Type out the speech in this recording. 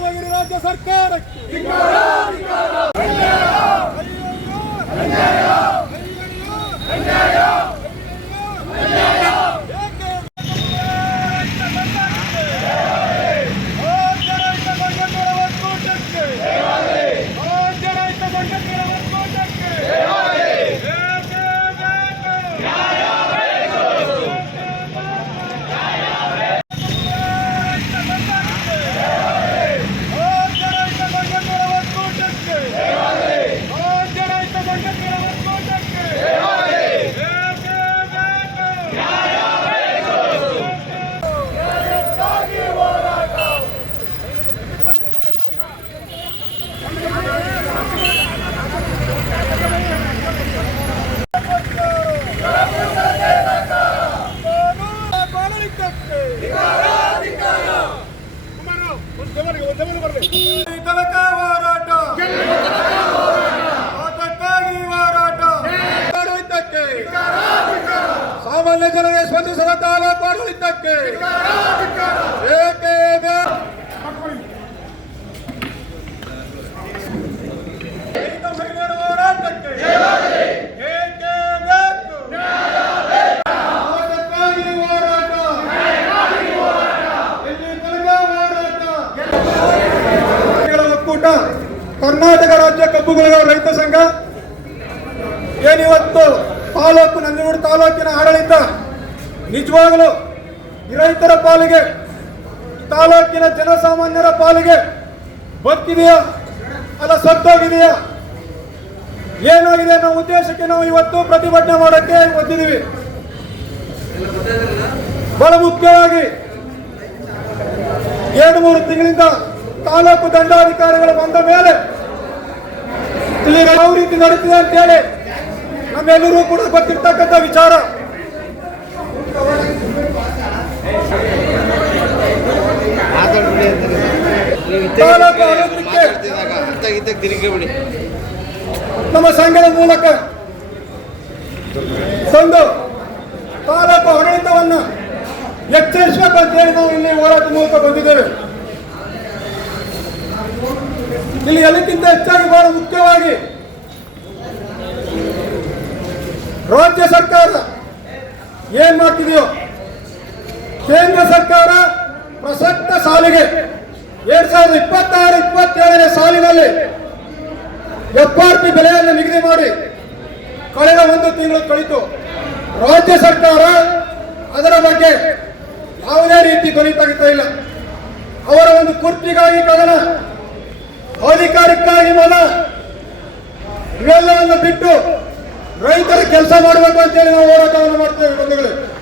ವಿಫಲವಾಗಿರುವ ರಾಜ್ಯ ಸರ್ಕಾರಕ್ಕೆ ಸಾಮಾನ್ಯ ಜನರಿಗೆ ಸ್ಪಂದಿಸದ ತಾಲೂಕು ಆಡಳಿತಕ್ಕೆ ಒಕ್ಕೂಟ ಕರ್ನಾಟಕ ರಾಜ್ಯ ಕಬ್ಬು ಬೆಳೆಗಾರರ ರೈತ ಸಂಘ ಏನಿವತ್ತು ತಾಲೂಕು ನಂಜನಗೂಡು ತಾಲೂಕಿನ ಆಡಳಿತ ನಿಜವಾಗಲೂ ಈ ರೈತರ ಪಾಲಿಗೆ ತಾಲೂಕಿನ ಜನಸಾಮಾನ್ಯರ ಪಾಲಿಗೆ ಬದುಕಿದೆಯಾ ಅಲ್ಲ ಸತ್ತೋಗಿದೆಯಾ ಏನಾಗಿದೆ ಅನ್ನೋ ಉದ್ದೇಶಕ್ಕೆ ನಾವು ಇವತ್ತು ಪ್ರತಿಭಟನೆ ಮಾಡೋಕ್ಕೆ ಬಂದಿದ್ದೀವಿ. ಬಹಳ ಮುಖ್ಯವಾಗಿ 2-3 ತಿಂಗಳಿಂದ ತಾಲೂಕು ದಂಡಾಧಿಕಾರಿಗಳು ಬಂದ ಮೇಲೆ ಇಲ್ಲಿ ಯಾವ ರೀತಿ ನಡೀತಿದೆ ಅಂತ ಹೇಳಿ ನಮ್ಮೆಲ್ಲರೂ ಕೂಡ ಗೊತ್ತಿರ್ತಕ್ಕಂಥ ವಿಚಾರ. ತಾಲೂಕು ಅಭಿವೃದ್ಧಿಗೆ ನಮ್ಮ ಸಂಘದ ಮೂಲಕ ತಂದು ತಾಲೂಕು ಆಡಳಿತವನ್ನ ಎಚ್ಚರಿಸಬೇಕು ಅಂತ ಹೇಳಿ ನಾವು ಇಲ್ಲಿ ಹೋರಾಟ ಮೂಲಕ ಬಂದಿದ್ದೇವೆ. ಇಲ್ಲಿ ಎಲ್ಲಕ್ಕಿಂತ ಹೆಚ್ಚಾಗಿ ಬಹಳ ಮುಖ್ಯವಾಗಿ ರಾಜ್ಯ ಸರ್ಕಾರ ಏನ್ ಮಾಡ್ತಿದೆಯೋ, ಕೇಂದ್ರ ಸರ್ಕಾರ ಪ್ರಸಕ್ತ ಸಾಲಿಗೆ 2026-27ನೇ ಸಾಲಿನಲ್ಲಿ FRP ಬೆಲೆಯನ್ನು ನಿಗದಿ ಮಾಡಿ ಕಳೆದ 1 ತಿಂಗಳು ಕಳಿತು. ರಾಜ್ಯ ಸರ್ಕಾರ ಅದರ ಬಗ್ಗೆ ಯಾವುದೇ ರೀತಿ ಧ್ವನಿ ತೆಗಿತಾ ಇಲ್ಲ. ಅವರ ಒಂದು ಕುರ್ಚಿಗಾಗಿ ಕದನ, ಅಧಿಕಾರಕ್ಕಾಗಿ ಮನ, ಇವೆಲ್ಲವನ್ನು ಬಿಟ್ಟು ರೈತರ ಕೆಲಸ ಮಾಡಬೇಕು ಅಂತೇಳಿ ನಾವು ಹೋರಾಟವನ್ನು ಮಾಡ್ತೇವೆ ಬಂಧುಗಳೇ.